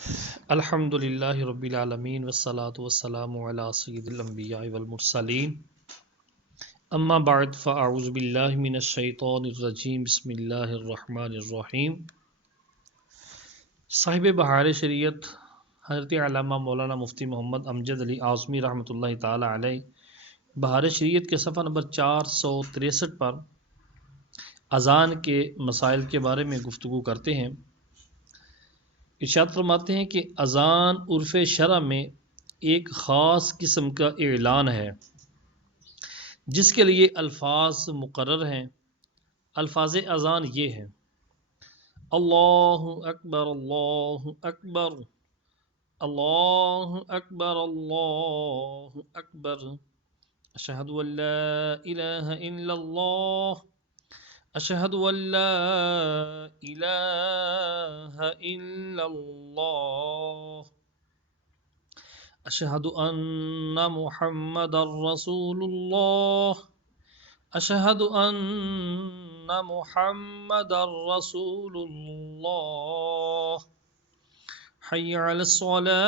الحمدللہ رب العالمین والصلاة والسلام علی سید الانبیاء والمرسلین اما بعد فاعوذ باللہ من الشیطان الرجیم بسم اللہ الرحمن الرحیم۔ صاحب بہار شریعت حضرت علامہ مولانا مفتی محمد امجد علی اعظمی رحمۃ اللہ تعالی علیہ بہار شریعت کے صفحہ نمبر 463 پر اذان کے مسائل کے بارے میں گفتگو کرتے ہیں۔ ارشاد فرماتے ہیں کہ اذان عرف شرع میں ایک خاص قسم کا اعلان ہے جس کے لیے الفاظ مقرر ہیں۔ الفاظ اذان یہ ہیں: اللہ اکبر اللہ اکبر، اللہ اکبر اللہ اکبر، اشہد ان لا الہ الا اللہ، اشہد ان لا الہ الا اللہ، اشہد ان محمد رسول اللہ، اشہد ان محمد رسول اللہ، حی علی الصلاة،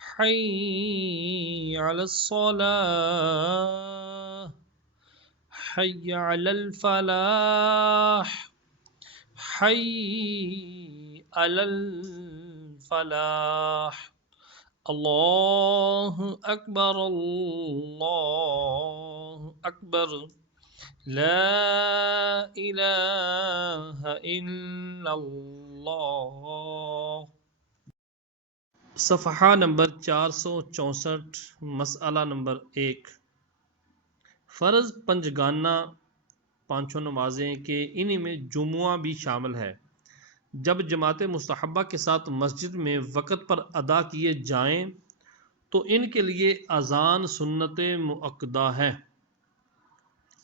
حی علی الصلاة، حی علی الفلاح، حی علی الفلاح، اللہ اکبر اللہ اکبر، لا الہ الا اللہ۔ صفحہ نمبر 464، مسئلہ نمبر 1۔ فرض پنجگانہ پانچوں نمازیں کہ انہی میں جمعہ بھی شامل ہے جب جماعت مستحبہ کے ساتھ مسجد میں وقت پر ادا کیے جائیں تو ان کے لیے اذان سنت مؤکدہ ہے،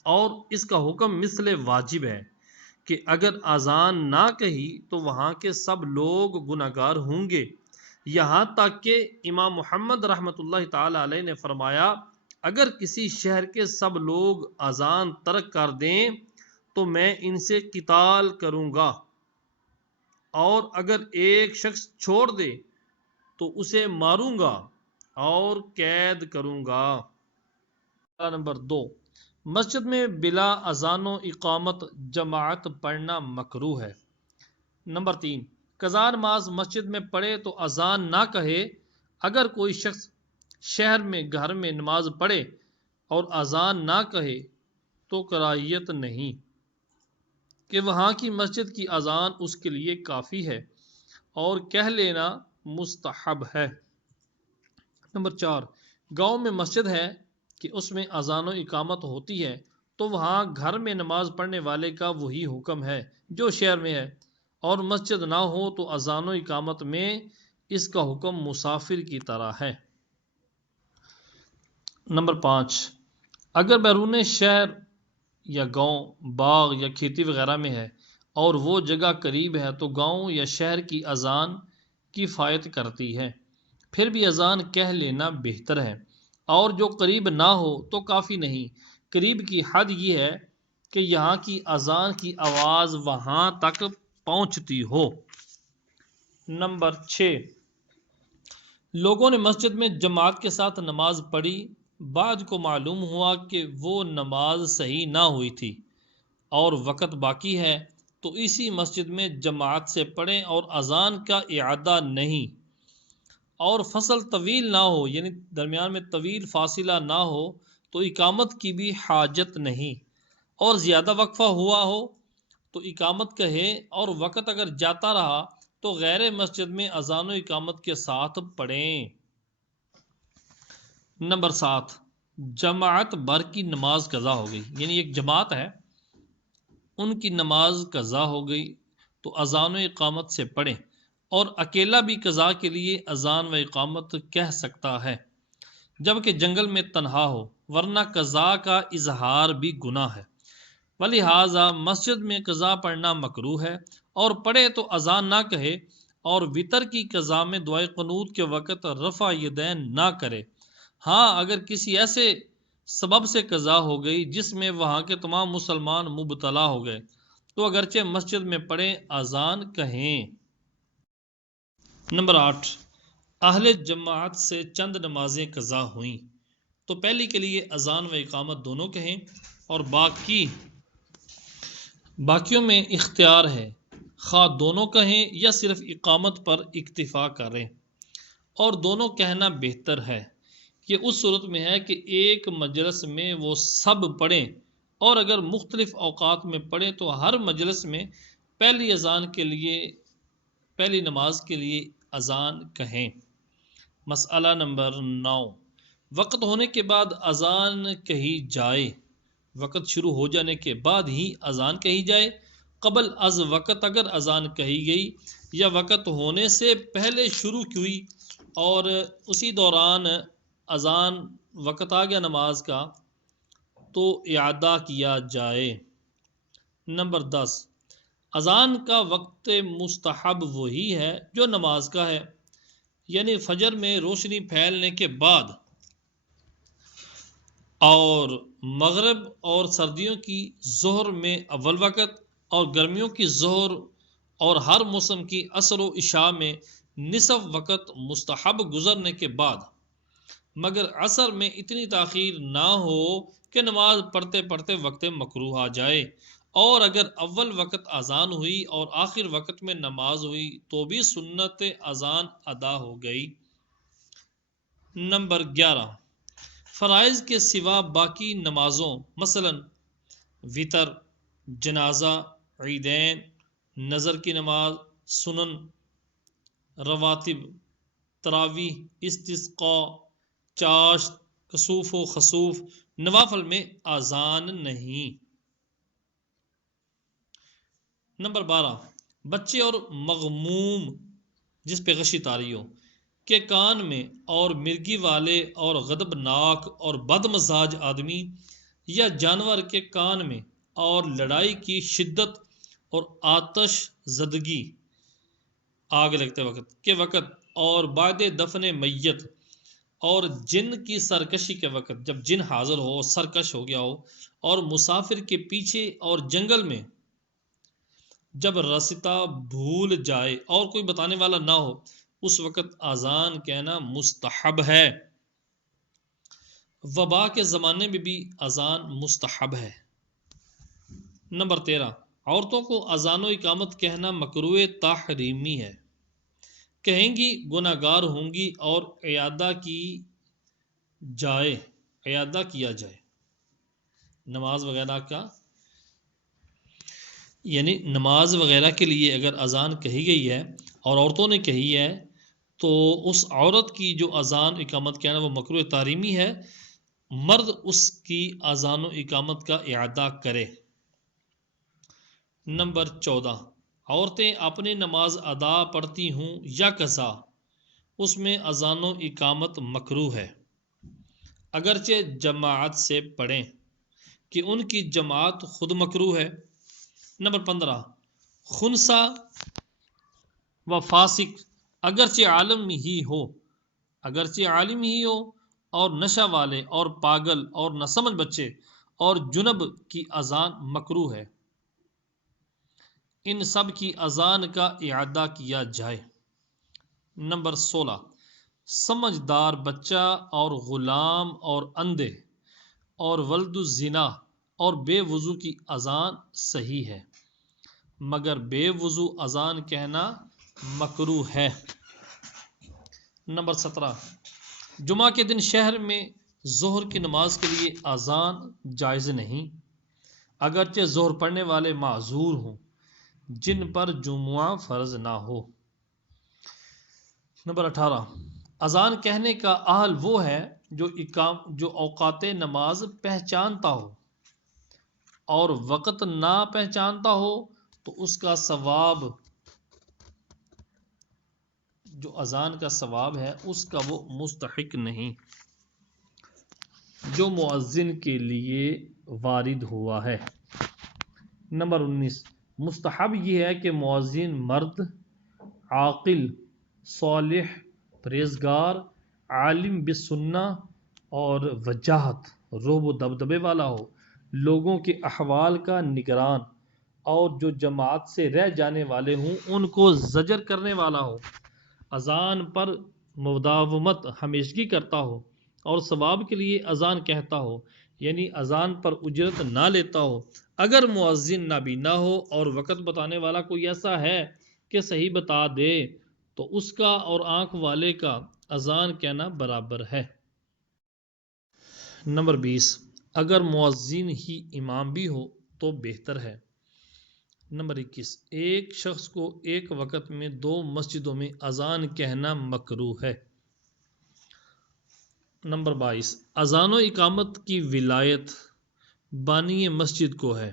اور اس کا حکم مثل واجب ہے کہ اگر اذان نہ کہی تو وہاں کے سب لوگ گناہگار ہوں گے، یہاں تک کہ امام محمد رحمۃ اللہ تعالی علیہ نے فرمایا اگر کسی شہر کے سب لوگ اذان ترک کر دیں تو میں ان سے قتال کروں گا، اور اگر ایک شخص چھوڑ دے تو اسے ماروں گا اور قید کروں گا۔ نمبر 2، مسجد میں بلا اذان و اقامت جماعت پڑھنا مکروہ ہے۔ نمبر 3، قضا نماز مسجد میں پڑھے تو اذان نہ کہے۔ اگر کوئی شخص شہر میں گھر میں نماز پڑھے اور اذان نہ کہے تو کراہیت نہیں کہ وہاں کی مسجد کی اذان اس کے لیے کافی ہے اور کہہ لینا مستحب ہے۔ نمبر 4، گاؤں میں مسجد ہے کہ اس میں اذان و اقامت ہوتی ہے تو وہاں گھر میں نماز پڑھنے والے کا وہی حکم ہے جو شہر میں ہے، اور مسجد نہ ہو تو اذان و اقامت میں اس کا حکم مسافر کی طرح ہے۔ نمبر 5، اگر بیرون شہر یا گاؤں باغ یا کھیتی وغیرہ میں ہے اور وہ جگہ قریب ہے تو گاؤں یا شہر کی اذان کفایت کرتی ہے، پھر بھی اذان کہہ لینا بہتر ہے، اور جو قریب نہ ہو تو کافی نہیں۔ قریب کی حد یہ ہے کہ یہاں کی اذان کی آواز وہاں تک پہنچتی ہو۔ نمبر 6، لوگوں نے مسجد میں جماعت کے ساتھ نماز پڑھی، بعد کو معلوم ہوا کہ وہ نماز صحیح نہ ہوئی تھی اور وقت باقی ہے تو اسی مسجد میں جماعت سے پڑھیں اور اذان کا اعادہ نہیں، اور فصل طویل نہ ہو یعنی درمیان میں طویل فاصلہ نہ ہو تو اقامت کی بھی حاجت نہیں، اور زیادہ وقفہ ہوا ہو تو اقامت کہے، اور وقت اگر جاتا رہا تو غیر مسجد میں اذان و اقامت کے ساتھ پڑھیں۔ نمبر 7، جماعت بھر کی نماز قضا ہو گئی، یعنی ایک جماعت ہے ان کی نماز قضا ہو گئی تو اذان و اقامت سے پڑھیں، اور اکیلا بھی قضا کے لیے اذان و اقامت کہہ سکتا ہے جبکہ جنگل میں تنہا ہو، ورنہ قضا کا اظہار بھی گناہ ہے، ولہذا مسجد میں قضا پڑھنا مکروہ ہے، اور پڑھے تو اذان نہ کہے، اور وتر کی قضا میں دعائے قنوت کے وقت رفع یدین نہ کرے۔ ہاں اگر کسی ایسے سبب سے قضا ہو گئی جس میں وہاں کے تمام مسلمان مبتلا ہو گئے تو اگرچہ مسجد میں پڑھیں اذان کہیں۔ نمبر 8، اہل جماعت سے چند نمازیں قضا ہوئیں تو پہلی کے لیے اذان و اقامت دونوں کہیں اور باقیوں میں اختیار ہے، خواہ دونوں کہیں یا صرف اقامت پر اکتفا کریں، اور دونوں کہنا بہتر ہے۔ یہ اس صورت میں ہے کہ ایک مجلس میں وہ سب پڑھیں، اور اگر مختلف اوقات میں پڑھیں تو ہر مجلس میں پہلی نماز کے لیے اذان کہیں۔ مسئلہ نمبر 9، وقت ہونے کے بعد اذان کہی جائے، وقت شروع ہو جانے کے بعد ہی اذان کہی جائے، قبل از وقت اگر اذان کہی گئی یا وقت ہونے سے پہلے شروع ہوئی اور اسی دوران اذان وقت آ گیا نماز کا تو اعادہ کیا جائے۔ نمبر 10، اذان کا وقت مستحب وہی ہے جو نماز کا ہے، یعنی فجر میں روشنی پھیلنے کے بعد اور مغرب اور سردیوں کی ظہر میں اول وقت اور گرمیوں کی ظہر اور ہر موسم کی عصر و عشاء میں نصف وقت مستحب گزرنے کے بعد، مگر عصر میں اتنی تاخیر نہ ہو کہ نماز پڑھتے پڑھتے وقت مکروہ آ جائے، اور اگر اول وقت اذان ہوئی اور آخر وقت میں نماز ہوئی تو بھی سنت اذان ادا ہو گئی۔ نمبر 11، فرائض کے سوا باقی نمازوں مثلا وتر، جنازہ، عیدین، نظر کی نماز، سنن، رواتب، تراویح، استسقاء، چاشت، کسوف و خسوف، نوافل میں اذان نہیں۔ نمبر 12، بچے اور مغموم جس پہ غشی طاری ہو کے کان میں، اور مرگی والے اور غضبناک اور بد مزاج آدمی یا جانور کے کان میں، اور لڑائی کی شدت اور آتش زدگی آگ لگتے وقت کے وقت، اور بعد دفن میت، اور جن کی سرکشی کے وقت جب جن حاضر ہو، سرکش ہو گیا ہو، اور مسافر کے پیچھے اور جنگل میں جب راستہ بھول جائے اور کوئی بتانے والا نہ ہو، اس وقت اذان کہنا مستحب ہے۔ وبا کے زمانے میں بھی اذان مستحب ہے۔ نمبر 13، عورتوں کو اذان و اقامت کہنا مکروہ تحریمی ہے، کہیں گی گناہ گار ہوں گی اور اعادہ کیا جائے۔ نماز وغیرہ کے لیے اگر اذان کہی گئی ہے اور عورتوں نے کہی ہے تو اس عورت کی جو اذان اقامت کہنا وہ مکروہ تحریمی ہے، مرد اس کی اذان و اقامت کا اعادہ کرے۔ نمبر 14، عورتیں اپنی نماز ادا پڑھتی ہوں یا قضا، اس میں اذان و اقامت مکروہ ہے، اگرچہ جماعت سے پڑھیں کہ ان کی جماعت خود مکروہ ہے۔ نمبر 15، خنثی و فاسق اگرچہ عالم ہی ہو اور نشہ والے اور پاگل اور ناسمجھ بچے اور جنب کی اذان مکروہ ہے، ان سب کی اذان کا اعادہ کیا جائے۔ نمبر 16، سمجھدار بچہ اور غلام اور اندھے اور ولد الزنا اور بے وضو کی اذان صحیح ہے، مگر بے وضو اذان کہنا مکروہ ہے۔ نمبر 17، جمعہ کے دن شہر میں ظہر کی نماز کے لیے اذان جائز نہیں، اگرچہ ظہر پڑھنے والے معذور ہوں جن پر جمعہ فرض نہ ہو۔ نمبر 18، اذان کہنے کا اہل وہ ہے جو اوقات نماز پہچانتا ہو، اور وقت نہ پہچانتا ہو تو اس کا ثواب، جو اذان کا ثواب ہے اس کا وہ مستحق نہیں جو مؤذن کے لیے وارد ہوا ہے۔ نمبر 19، مستحب یہ ہے کہ مؤذن مرد، عاقل، صالح، پرہیزگار، عالم بالسنہ اور وجاہت، رعب و دبدبے والا ہو، لوگوں کے احوال کا نگران، اور جو جماعت سے رہ جانے والے ہوں ان کو زجر کرنے والا ہو، اذان پر مداومت ہمیشگی کرتا ہو اور ثواب کے لیے اذان کہتا ہو، یعنی اذان پر اجرت نہ لیتا ہو، اگر مؤذن نابینا ہو اور وقت بتانے والا کوئی ایسا ہے کہ صحیح بتا دے تو اس کا اور آنکھ والے کا اذان کہنا برابر ہے۔ نمبر 20، اگر مؤذن ہی امام بھی ہو تو بہتر ہے۔ نمبر 21، ایک شخص کو ایک وقت میں 2 مسجدوں میں اذان کہنا مکروہ ہے۔ نمبر 22، اذان و اقامت کی ولایت بانی مسجد کو ہے۔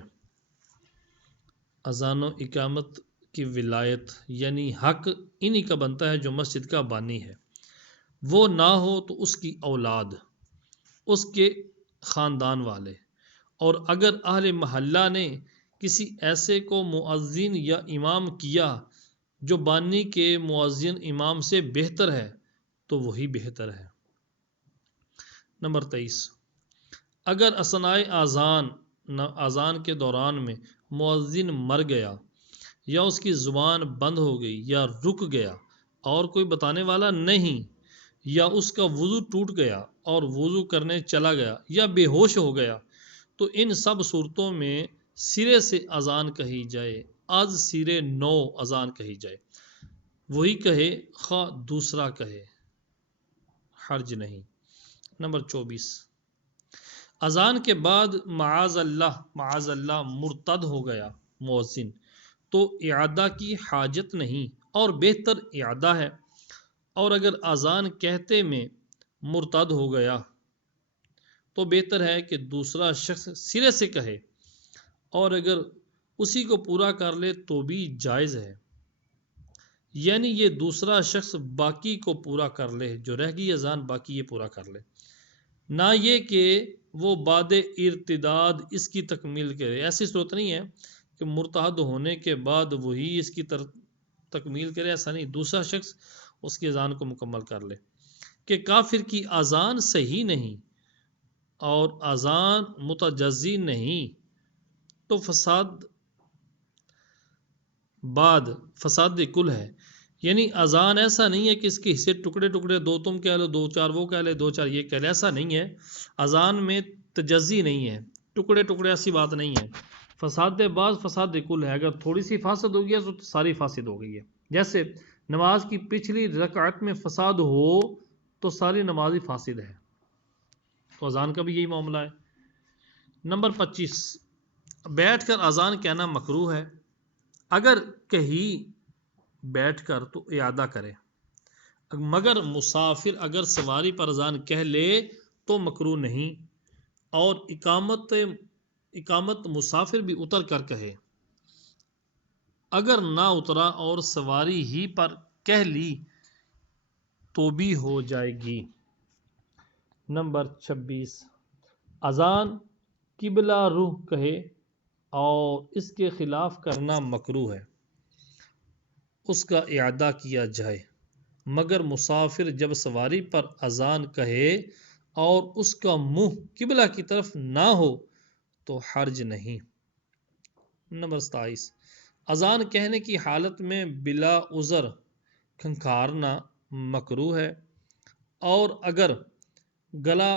اذان و اقامت کی ولایت یعنی حق انہی کا بنتا ہے جو مسجد کا بانی ہے، وہ نہ ہو تو اس کی اولاد، اس کے خاندان والے، اور اگر اہل محلہ نے کسی ایسے کو مؤذن یا امام کیا جو بانی کے مؤذن امام سے بہتر ہے تو وہی بہتر ہے۔ نمبر 23، اگر اثناء اذان کے دوران میں مؤذن مر گیا یا اس کی زبان بند ہو گئی یا رک گیا اور کوئی بتانے والا نہیں، یا اس کا وضو ٹوٹ گیا اور وضو کرنے چلا گیا یا بے ہوش ہو گیا، تو ان سب صورتوں میں سرے سے اذان کہی جائے، از سرے نو اذان کہی جائے، وہی کہے خواہ دوسرا کہے، حرج نہیں۔ نمبر 24، اذان کے بعد معاذ اللہ مرتد ہو گیا مؤذن تو اعادہ کی حاجت نہیں اور بہتر اعادہ ہے، اور اگر اذان کہتے میں مرتد ہو گیا تو بہتر ہے کہ دوسرا شخص سرے سے کہے، اور اگر اسی کو پورا کر لے تو بھی جائز ہے، یعنی یہ دوسرا شخص باقی کو پورا کر لے، جو رہ گئی اذان باقی یہ پورا کر لے، نہ یہ کہ وہ بعد ارتداد اس کی تکمیل کرے۔ ایسی صورت نہیں ہے کہ مرتد ہونے کے بعد وہی اس کی تکمیل کرے، ایسا نہیں، دوسرا شخص اس کی اذان کو مکمل کر لے۔ کہ کافر کی اذان صحیح نہیں اور اذان متجزی نہیں تو فساد کل ہے، یعنی اذان ایسا نہیں ہے کہ اس کے حصے ٹکڑے ٹکڑے، 2 تم کہہ لو، 2 4 وہ کہہ لے، 2 4 یہ کہہ لے، ایسا نہیں ہے۔ اذان میں تجزی نہیں ہے، ٹکڑے ٹکڑے ایسی بات نہیں ہے۔ فساد بعض فساد کل ہے، اگر تھوڑی سی فاسد ہو گئی ہے تو ساری فاسد ہو گئی ہے۔ جیسے نماز کی پچھلی رکعت میں فساد ہو تو ساری نماز ہی فاسد ہے، تو اذان کا بھی یہی معاملہ ہے۔ نمبر 25، بیٹھ کر اذان کہنا مکروہ ہے، اگر کہیں بیٹھ کر تو اعادہ کرے، مگر مسافر اگر سواری پر اذان کہہ لے تو مکروہ نہیں، اور اقامت مسافر بھی اتر کر کہے، اگر نہ اترا اور سواری ہی پر کہہ لی تو بھی ہو جائے گی۔ نمبر 26، اذان قبلہ رخ کہے اور اس کے خلاف کرنا مکروہ ہے، اس کا اعادہ کیا جائے، مگر مسافر جب سواری پر اذان کہے اور اس کا منہ قبلہ کی طرف نہ ہو تو حرج نہیں۔ نمبر 27، اذان کہنے کی حالت میں بلا عذر کھنکھارنا مکروہ ہے، اور اگر گلا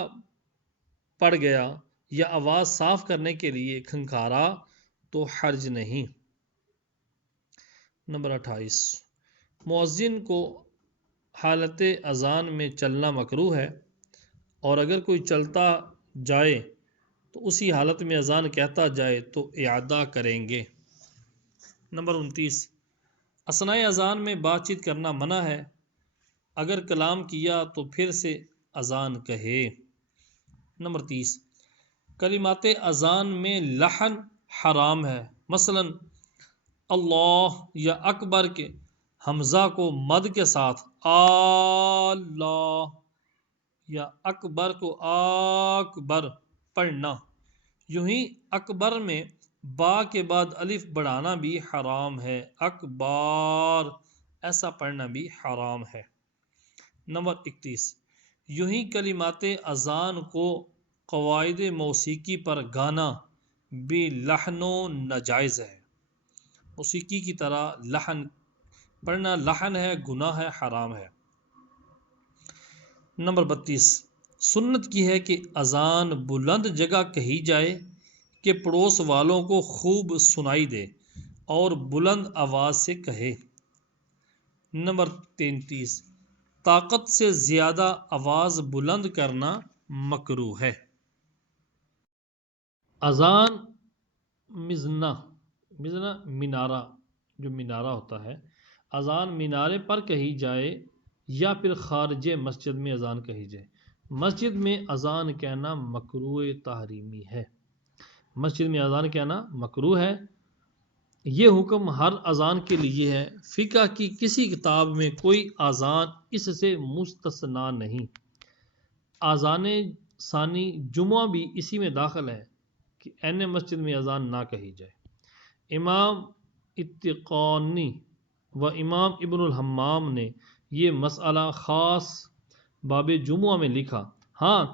پڑ گیا یا آواز صاف کرنے کے لیے کھنکھارا تو حرج نہیں۔ نمبر 28، مؤذن کو حالت اذان میں چلنا مکروہ ہے، اور اگر کوئی چلتا جائے تو اسی حالت میں اذان کہتا جائے تو اعادہ کریں گے۔ نمبر 29، اثناء اذان میں بات چیت کرنا منع ہے، اگر کلام کیا تو پھر سے اذان کہے۔ نمبر 30، کلمات اذان میں لحن حرام ہے، مثلا اللہ یا اکبر کے حمزہ کو مد کے ساتھ اللہ یا اکبر کو اکبر پڑھنا، یوں ہی اکبر میں با کے بعد الف بڑھانا بھی حرام ہے، اکبار ایسا پڑھنا بھی حرام ہے۔ نمبر 31، یوں ہی کلمات اذان کو قواعد موسیقی پر گانا بھی لحن و ناجائز ہے، موسیقی کی طرح لحن پڑھنا لحن ہے، گناہ ہے، حرام ہے۔ نمبر 32، سنت کی ہے کہ اذان بلند جگہ کہی جائے کہ پڑوس والوں کو خوب سنائی دے اور بلند آواز سے کہے۔ نمبر 33، طاقت سے زیادہ آواز بلند کرنا مکروہ ہے۔ اذان مزنہ مینارہ، جو مینارہ ہوتا ہے، اذان مینارے پر کہی جائے یا پھر خارج مسجد میں اذان کہی جائے۔ مسجد میں اذان کہنا مکروہ تحریمی ہے۔ مسجد میں اذان کہنا مکروہ ہے۔ یہ حکم ہر اذان کے لیے ہے۔ فقہ کی کسی کتاب میں کوئی اذان اس سے مستثنا نہیں۔ اذان ثانی جمعہ بھی اسی میں داخل ہے کہ این مسجد میں اذان نہ کہی جائے۔ امام اتقانی و امام ابن الحمام نے یہ مسئلہ خاص باب جمعہ میں لکھا۔ ہاں،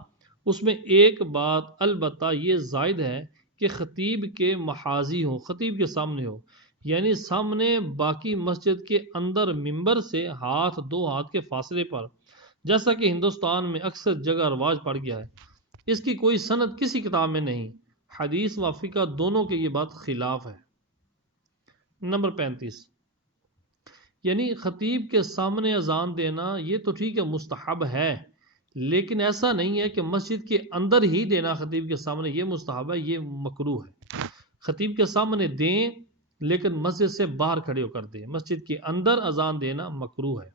اس میں ایک بات البتہ یہ زائد ہے کہ خطیب کے محاذی ہو، خطیب کے سامنے ہو، یعنی سامنے باقی مسجد کے اندر ممبر سے دو ہاتھ کے فاصلے پر، جیسا کہ ہندوستان میں اکثر جگہ رواج پڑ گیا ہے۔ اس کی کوئی سند کسی کتاب میں نہیں۔ حدیث و فقہ دونوں کے یہ بات خلاف ہے۔ نمبر 35، یعنی خطیب کے سامنے اذان دینا یہ تو ٹھیک ہے، مستحب ہے، لیکن ایسا نہیں ہے کہ مسجد کے اندر ہی دینا خطیب کے سامنے یہ مستحب ہے، یہ مکروہ ہے۔ خطیب کے سامنے دیں لیکن مسجد سے باہر کھڑے ہو کر دیں، مسجد کے اندر اذان دینا مکروہ ہے۔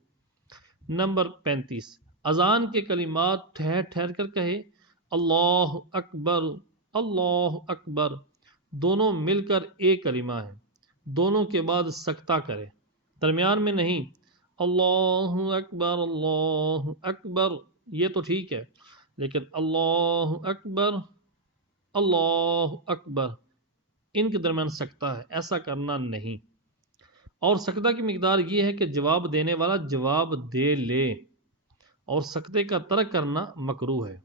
نمبر 35، اذان کے کلمات ٹھہر ٹھہر کر کہے۔ اللہ اکبر، اللہ اکبر دونوں مل کر ایک کلمہ ہے، دونوں کے بعد سکتہ کرے، درمیان میں نہیں۔ اللہ اکبر یہ تو ٹھیک ہے، لیکن اللہ اکبر ان کے درمیان سکتہ ہے، ایسا کرنا نہیں۔ اور سکتہ کی مقدار یہ ہے کہ جواب دینے والا جواب دے لے، اور سکتے کا ترک کرنا مکروہ ہے۔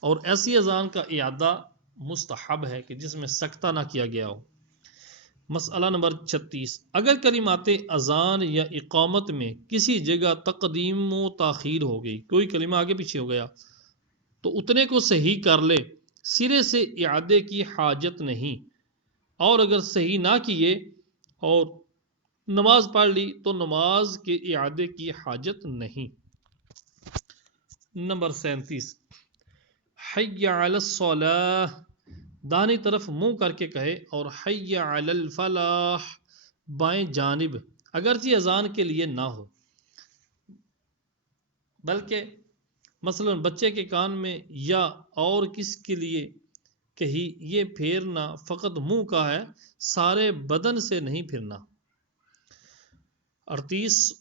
اور ایسی اذان کا اعادہ مستحب ہے کہ جس میں سکتہ نہ کیا گیا ہو۔ مسئلہ نمبر 36، اگر کلمات اذان یا اقامت میں کسی جگہ تقدیم و تاخیر ہو گئی، کوئی کلمہ آگے پیچھے ہو گیا، تو اتنے کو صحیح کر لے، سرے سے اعادے کی حاجت نہیں۔ اور اگر صحیح نہ کیے اور نماز پڑھ لی تو نماز کے اعادے کی حاجت نہیں۔ نمبر 37، حی علی الصلاۃ داہنی طرف منہ کر کے کہے، اور حی علی الفلاح بائیں جانب، اگرچہ اذان کے لیے نہ ہو، بلکہ مثلا بچے کے کان میں یا اور کس کے لیے کہی، یہ پھیرنا فقط منہ کا ہے، سارے بدن سے نہیں پھرنا۔ 38،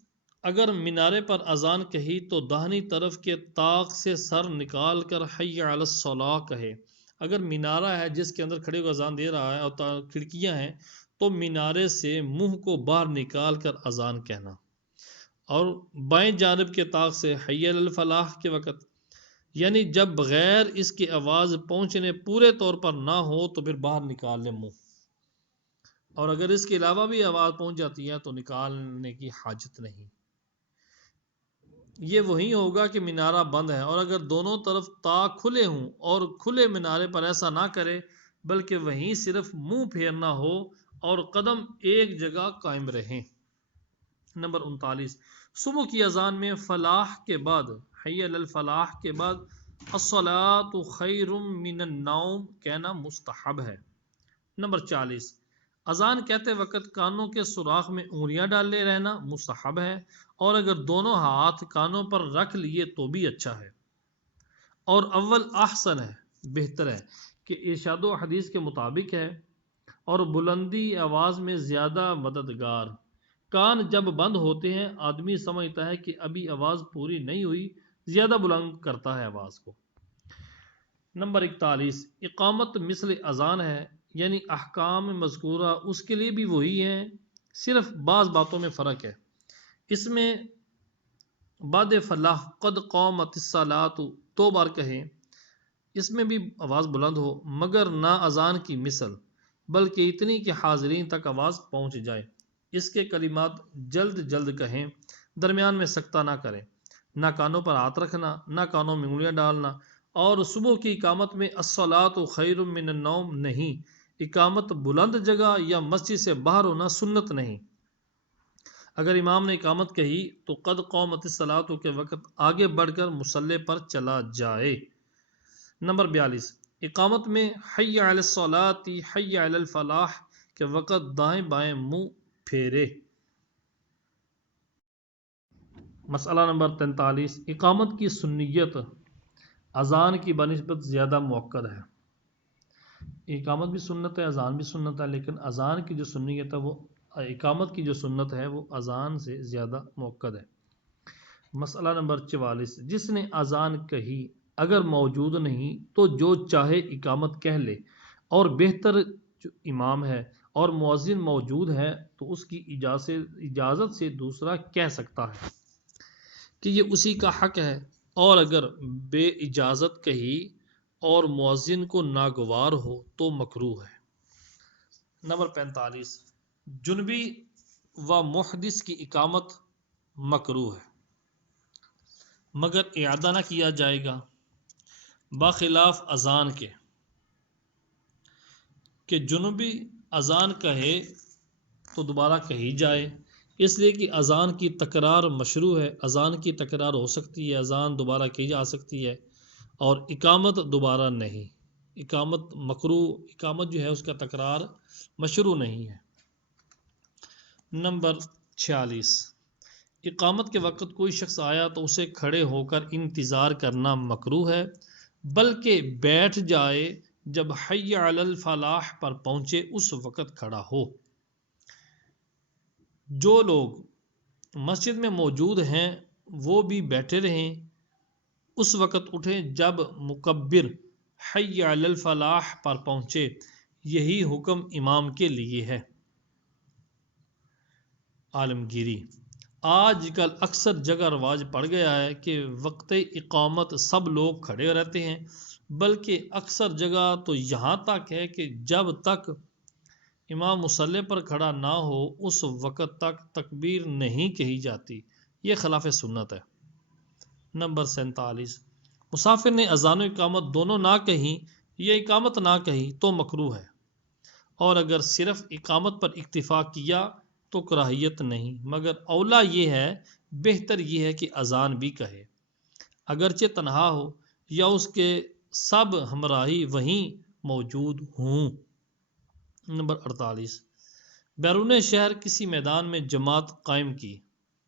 اگر مینارے پر اذان کہی تو داہنی طرف کے طاق سے سر نکال کر حی علی الصلاۃ کہے۔ اگر مینارہ ہے جس کے اندر کھڑے کو اذان دے رہا ہے اور کھڑکیاں ہیں تو مینارے سے منہ کو باہر نکال کر اذان کہنا، اور بائیں جانب کے طاق سے حی علی الفلاح کے وقت، یعنی جب بغیر اس کی آواز پہنچنے پورے طور پر نہ ہو تو پھر باہر نکال لے منہ، اور اگر اس کے علاوہ بھی آواز پہنچ جاتی ہے تو نکالنے کی حاجت نہیں۔ یہ وہی ہوگا کہ مینارہ بند ہے، اور اگر دونوں طرف طاق کھلے ہوں اور کھلے مینارے پر ایسا نہ کرے بلکہ وہیں صرف منہ پھیرنا ہو اور قدم ایک جگہ قائم رہیں۔ نمبر 39، صبح کی اذان میں فلاح کے بعد، حی علی الفلاح کے بعد الصلاۃ خیر من النوم کہنا مستحب ہے۔ نمبر 40، اذان کہتے وقت کانوں کے سوراخ میں انگلیاں ڈالے رہنا مستحب ہے، اور اگر دونوں ہاتھ کانوں پر رکھ لیے تو بھی اچھا ہے، اور اول احسن ہے، بہتر ہے کہ ارشاد و حدیث کے مطابق ہے، اور بلندی آواز میں زیادہ مددگار۔ کان جب بند ہوتے ہیں آدمی سمجھتا ہے کہ ابھی آواز پوری نہیں ہوئی، زیادہ بلند کرتا ہے آواز کو۔ نمبر 41، اقامت مثل اذان ہے، یعنی احکام مذکورہ اس کے لیے بھی وہی ہیں، صرف بعض باتوں میں فرق ہے۔ اس میں بعد فلاح قد قامت الصلاۃ 2 بار کہیں، اس میں بھی آواز بلند ہو، مگر نہ اذان کی مثل، بلکہ اتنی کہ حاضرین تک آواز پہنچ جائے۔ اس کے کلمات جلد جلد کہیں، درمیان میں سکتہ نہ کریں، نہ کانوں پر ہاتھ رکھنا، نہ کانوں میں انگلیاں ڈالنا، اور صبح کی اقامت میں الصلاۃ خیر من النوم نہیں، اقامت بلند جگہ یا مسجد سے باہر ہونا سنت نہیں۔ اگر امام نے اقامت کہی تو قد قامت الصلاۃ کے وقت آگے بڑھ کر مصلی پر چلا جائے۔ نمبر 42، اقامت میں حی علی الصلاۃ حی علی الفلاح کے وقت دائیں بائیں منہ پھیرے۔ مسئلہ نمبر 43، اقامت کی سنیت اذان کی بنسبت زیادہ مؤکد ہے۔ اقامت بھی سنت ہے، اذان بھی سنت ہے، لیکن اذان کی جو سنیت ہے وہ اقامت کی جو سنت ہے وہ اذان سے زیادہ مؤکد ہے۔ مسئلہ نمبر 44، جس نے اذان کہی اگر موجود نہیں تو جو چاہے اقامت کہہ لے، اور بہتر جو امام ہے اور مؤذن موجود ہے تو اس کی اجازت سے دوسرا کہہ سکتا ہے کہ یہ اسی کا حق ہے، اور اگر بے اجازت کہی اور مؤذن کو ناگوار ہو تو مکروہ ہے۔ نمبر 45، جنبی و محدث کی اقامت مکروہ ہے مگر اعادہ نہ کیا جائے گا، بخلاف اذان کے کہ جنبی اذان کہے تو دوبارہ کہی جائے، اس لیے کہ اذان کی تکرار مشروع ہے، اذان کی تکرار ہو سکتی ہے، اذان دوبارہ کی جا سکتی ہے، اور اقامت دوبارہ نہیں، اقامت مکروہ، اقامت جو ہے اس کا تکرار مشروع نہیں ہے۔ نمبر 46، اقامت کے وقت کوئی شخص آیا تو اسے کھڑے ہو کر انتظار کرنا مکروہ ہے، بلکہ بیٹھ جائے، جب حی علی الفلاح پر پہنچے اس وقت کھڑا ہو۔ جو لوگ مسجد میں موجود ہیں وہ بھی بیٹھے رہیں، اس وقت اٹھیں جب مکبر حی علی الفلاح پر پہنچے، یہی حکم امام کے لیے ہے۔ عالمگیری، آج کل اکثر جگہ رواج پڑ گیا ہے کہ وقت اقامت سب لوگ کھڑے رہتے ہیں، بلکہ اکثر جگہ تو یہاں تک ہے کہ جب تک امام مصلی پر کھڑا نہ ہو اس وقت تک تکبیر نہیں کہی جاتی، یہ خلاف سنت ہے۔ نمبر 47، مسافر نے اذان و اقامت دونوں نہ کہیں یا اقامت نہ کہی تو مکروہ ہے، اور اگر صرف اقامت پر اکتفا کیا تو کراہیت نہیں، مگر اولا یہ ہے، بہتر یہ ہے کہ اذان بھی کہے، اگرچہ تنہا ہو یا اس کے سب ہمراہی وہیں موجود ہوں۔ نمبر 48، بیرون شہر کسی میدان میں جماعت قائم کی،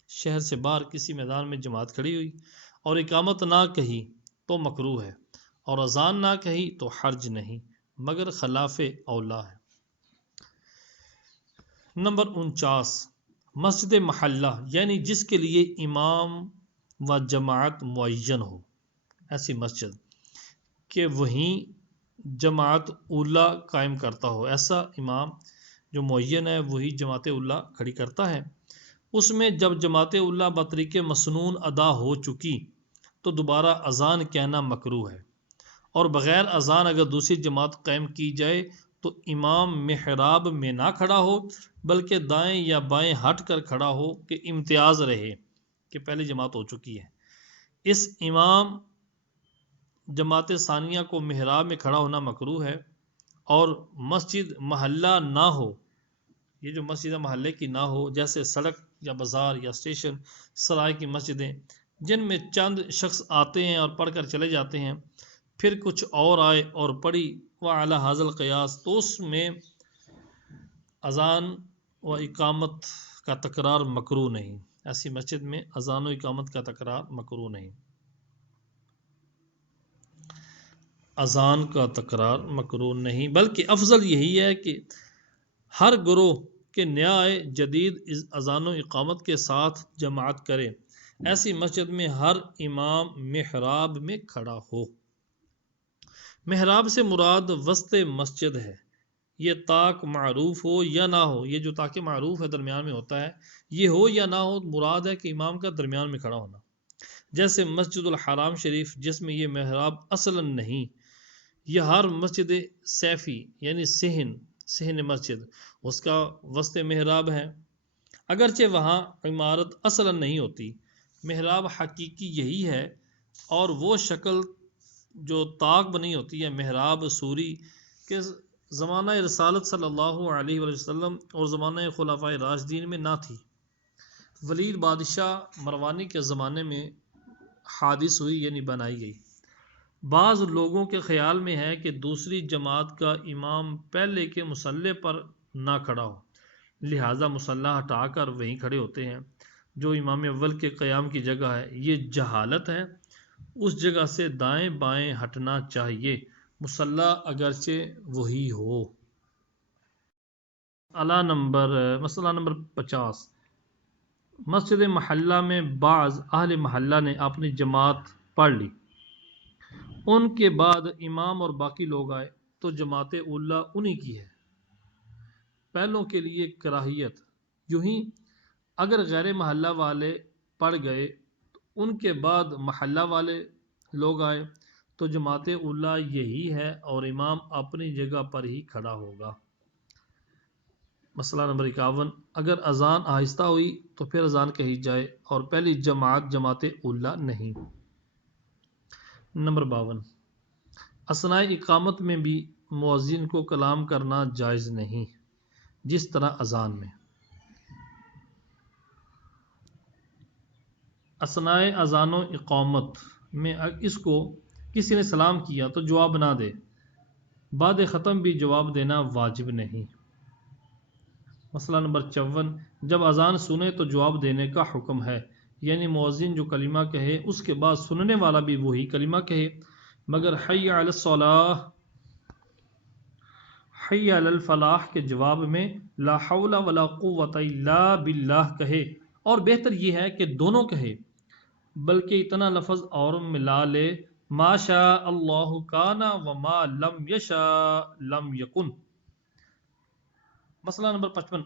شہر سے باہر کسی میدان میں جماعت کھڑی ہوئی اور اقامت نہ کہی تو مکروہ ہے، اور اذان نہ کہی تو حرج نہیں، مگر خلاف اولا ہے۔ نمبر 49، مسجد محلہ یعنی جس کے لیے امام و جماعت معین ہو، ایسی مسجد کہ وہیں جماعت اولا قائم کرتا ہو، ایسا امام جو معین ہے وہی جماعت اولا کھڑی کرتا ہے، اس میں جب جماعت اولا بطریق مسنون ادا ہو چکی تو دوبارہ اذان کہنا مکروہ ہے، اور بغیر اذان اگر دوسری جماعت قائم کی جائے تو امام محراب میں نہ کھڑا ہو بلکہ دائیں یا بائیں ہٹ کر کھڑا ہو کہ امتیاز رہے کہ پہلی جماعت ہو چکی ہے۔ اس امام جماعت ثانیہ کو محراب میں کھڑا ہونا مکروہ ہے، اور مسجد محلہ نہ ہو، یہ جو مسجد محلے کی نہ ہو، جیسے سڑک یا بازار یا اسٹیشن سرائے کی مسجدیں جن میں چند شخص آتے ہیں اور پڑھ کر چلے جاتے ہیں، پھر کچھ اور آئے اور پڑھی وعلی ھذا القیاس، تو اس میں اذان و اقامت کا تکرار مکروہ نہیں، ایسی مسجد میں اذان و اقامت کا تکرار مکروہ نہیں، اذان کا تکرار مکروہ نہیں، بلکہ افضل یہی ہے کہ ہر گروہ کے نیا آئے جدید اذان و اقامت کے ساتھ جماعت کرے، ایسی مسجد میں ہر امام محراب میں کھڑا ہو۔ محراب سے مراد وسط مسجد ہے، یہ طاق معروف ہو یا نہ ہو، یہ جو طاق معروف ہے درمیان میں ہوتا ہے، یہ ہو یا نہ ہو، مراد ہے کہ امام کا درمیان میں کھڑا ہونا، جیسے مسجد الحرام شریف جس میں یہ محراب اصلا نہیں، یہ ہر مسجد سیفی یعنی صحن مسجد اس کا وسط محراب ہے، اگرچہ وہاں عمارت اصلاً نہیں ہوتی، محراب حقیقی یہی ہے، اور وہ شکل جو طاق بنی ہوتی ہے محراب سوری کے زمانہ رسالت صلی اللہ علیہ وسلم اور زمانہ خلفائے راشدین میں نہ تھی، ولید بادشاہ مروانی کے زمانے میں حادث ہوئی، یعنی بنائی گئی۔ بعض لوگوں کے خیال میں ہے کہ دوسری جماعت کا امام پہلے کے مصلی پر نہ کھڑا ہو، لہٰذا مصلی ہٹا کر وہیں کھڑے ہوتے ہیں جو امام اول کے قیام کی جگہ ہے۔ یہ جہالت ہے، اس جگہ سے دائیں بائیں ہٹنا چاہیے، مصلی اگرچہ وہی ہو۔ مسئلہ نمبر 50، مسجد محلہ میں بعض اہل محلہ نے اپنی جماعت پڑھ لی، ان کے بعد امام اور باقی لوگ آئے تو جماعت اولیٰ انہی کی ہے، پہلوں کے لیے کراہیت۔ یوں ہی اگر غیر محلہ والے پڑھ گئے تو ان کے بعد محلہ والے لوگ آئے تو جماعت اولیٰ یہی ہے اور امام اپنی جگہ پر ہی کھڑا ہوگا۔ مسئلہ نمبر 51، اگر اذان آہستہ ہوئی تو پھر اذان کہی جائے اور پہلی جماعت جماعت اولیٰ نہیں۔ نمبر 52، اثناء اقامت میں بھی مؤذن کو کلام کرنا جائز نہیں، جس طرح اذان میں۔ اثناء اذان و اقامت میں اس کو کسی نے سلام کیا تو جواب نہ دے، بعد ختم بھی جواب دینا واجب نہیں۔ مسئلہ نمبر 54، جب اذان سنے تو جواب دینے کا حکم ہے، یعنی مؤذن جو کلمہ کہے اس کے بعد سننے والا بھی وہی کلمہ کہے، مگر حی علی الصلاۃ، حی علی الفلاح کے جواب میں لا حول ولا قوت الا باللہ کہے، اور بہتر یہ ہے کہ دونوں کہے، بلکہ اتنا لفظ اور ملا لے ما شاء اللہ کان وما لم یشاء لم یکن۔ مسئلہ نمبر 55،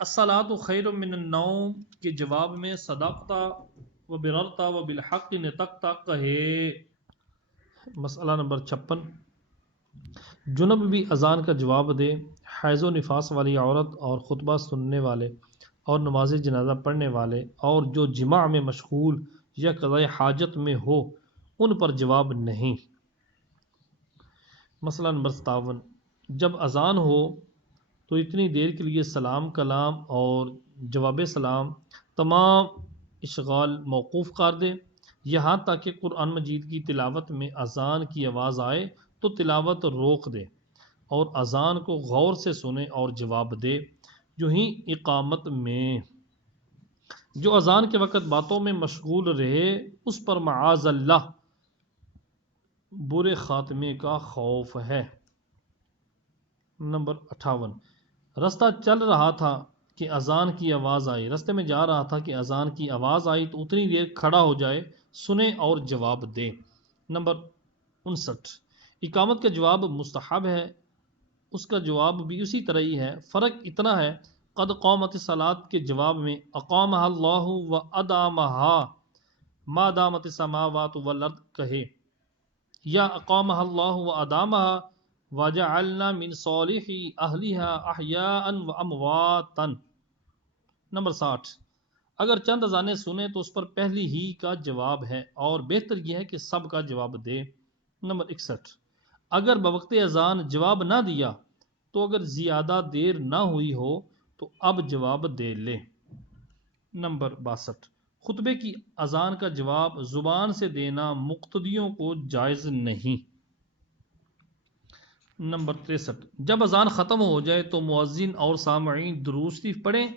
الصلاۃ خیر من النوم کے جواب میں صدقت و بررت و بالحق نطقت کہے۔ مسئلہ نمبر 56، جنب بھی اذان کا جواب دے، حیض و نفاس والی عورت اور خطبہ سننے والے اور نماز جنازہ پڑھنے والے اور جو جماع میں مشغول یا قضاء حاجت میں ہو ان پر جواب نہیں۔ مسئلہ نمبر 57، جب اذان ہو تو اتنی دیر کے لیے سلام کلام اور جواب سلام تمام اشغال موقوف کر دے، یہاں تک کہ قرآن مجید کی تلاوت میں اذان کی آواز آئے تو تلاوت روک دے اور اذان کو غور سے سنے اور جواب دے۔ یوں ہی اقامت میں جو اذان کے وقت باتوں میں مشغول رہے اس پر معاذ اللہ برے خاتمے کا خوف ہے۔ نمبر 58، رستہ چل رہا تھا کہ اذان کی آواز آئی، رستے میں جا رہا تھا کہ اذان کی آواز آئی تو اتنی دیر کھڑا ہو جائے، سنے اور جواب دے۔ نمبر 59، اقامت کا جواب مستحب ہے، اس کا جواب بھی اسی طرح ہی ہے، فرق اتنا ہے قد قامت الصلاۃ کے جواب میں اقامها اللہ و ادامها ما دامت السماوات والارض کہے، یا اقامها اللہ و ادامها وجعلنا من صالح اہلها احیاء و امواتا۔ نمبر 60، اگر چند اذانیں سنیں تو اس پر پہلی ہی کا جواب ہے اور بہتر یہ ہے کہ سب کا جواب دے۔ نمبر 61، اگر بوقت اذان جواب نہ دیا تو اگر زیادہ دیر نہ ہوئی ہو تو اب جواب دے لے۔ نمبر 62، خطبے کی اذان کا جواب زبان سے دینا مقتدیوں کو جائز نہیں۔ نمبر 63، جب اذان ختم ہو جائے تو مؤذن اور سامعین درود شریف پڑھیں،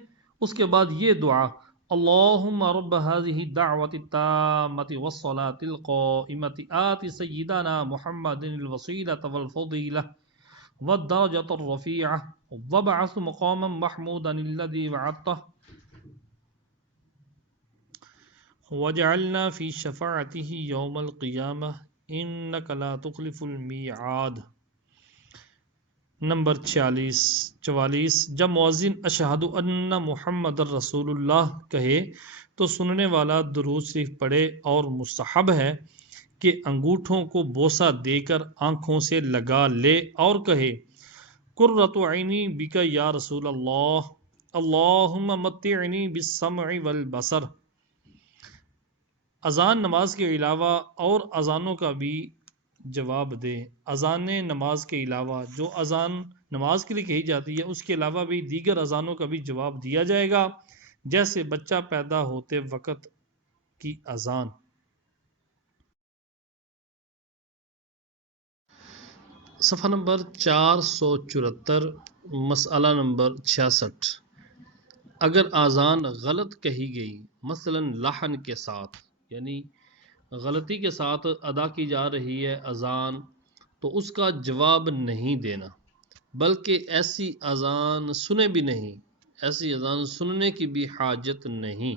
اس کے بعد یہ دعا اللہم رب هذه الدعوة التامة والصلاة القائمة آت سیدنا محمد الوسیلة والفضیلة والدرجة الرفیعة وابعث مقاما محمودا الذي وعدته واجعلنا في شفاعته يوم القيامة انك لا تخلف الميعاد۔ نمبر 44، جب مؤذن اشہد ان محمد الرسول اللہ کہے تو سننے والا درود شریف پڑھے، اور مستحب ہے کہ انگوٹھوں کو بوسہ دے کر آنکھوں سے لگا لے اور کہے قرۃ عینی بک یا رسول اللہ، اللہم متعنی بالسمع والبصر۔ اذان نماز کے علاوہ اور اذانوں کا بھی جواب دے۔ اذان نماز کے علاوہ جو اذان نماز کے لیے کہی جاتی ہے اس کے علاوہ بھی دیگر اذانوں کا بھی جواب دیا جائے گا، جیسے بچہ پیدا ہوتے وقت کی اذان۔ صفحہ نمبر 474، مسئلہ نمبر 66۔ اگر اذان غلط کہی گئی، مثلا لحن کے ساتھ، یعنی غلطی کے ساتھ ادا کی جا رہی ہے اذان، تو اس کا جواب نہیں دینا، بلکہ ایسی اذان سنے بھی نہیں، ایسی اذان سننے کی بھی حاجت نہیں۔